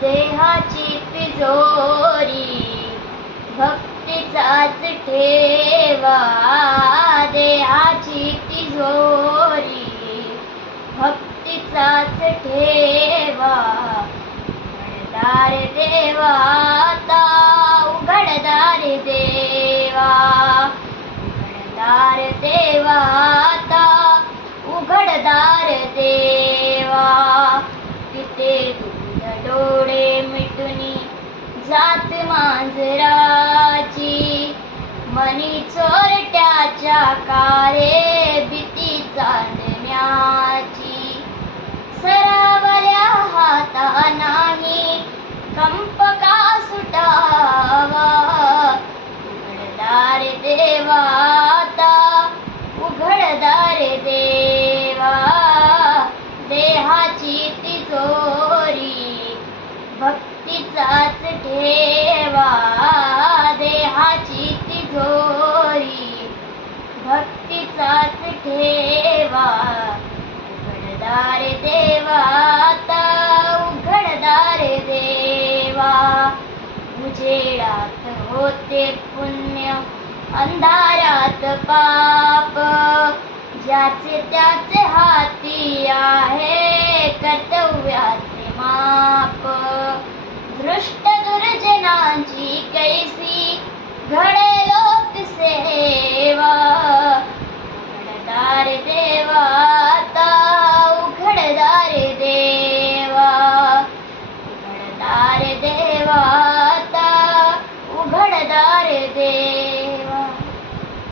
देहाची तिजोरी भक्तीचाच ठेवा, देहाची तिजोरी भक्तीचाच ठेवा. उघडदार देवा आता, उघडदार देवा, उघडदार देवा आता, उघडदार देवा. तिथे दूध डोळे मिटुनी जात मांजराची, मनी चोरट्याच्या कारे भीती चांदण्याची. सरावल्या हाता नाही कंप का सुटावा, उघडदार देवा आता, उघडदार देवा. देहाची तिजोरी भक्तीचाच ठेवा, देहाची तिजोरी भक्तीचाच ठेवा. उघडदार देवा आता, उघडदार देवा. उजेडात होते पुण्य, अंधारात पाप, ज्याचे त्याचे हाती आहे कर्तव्याचे माप. दृष्ट दुर्जनांची कैसी घडे लोकसेवा,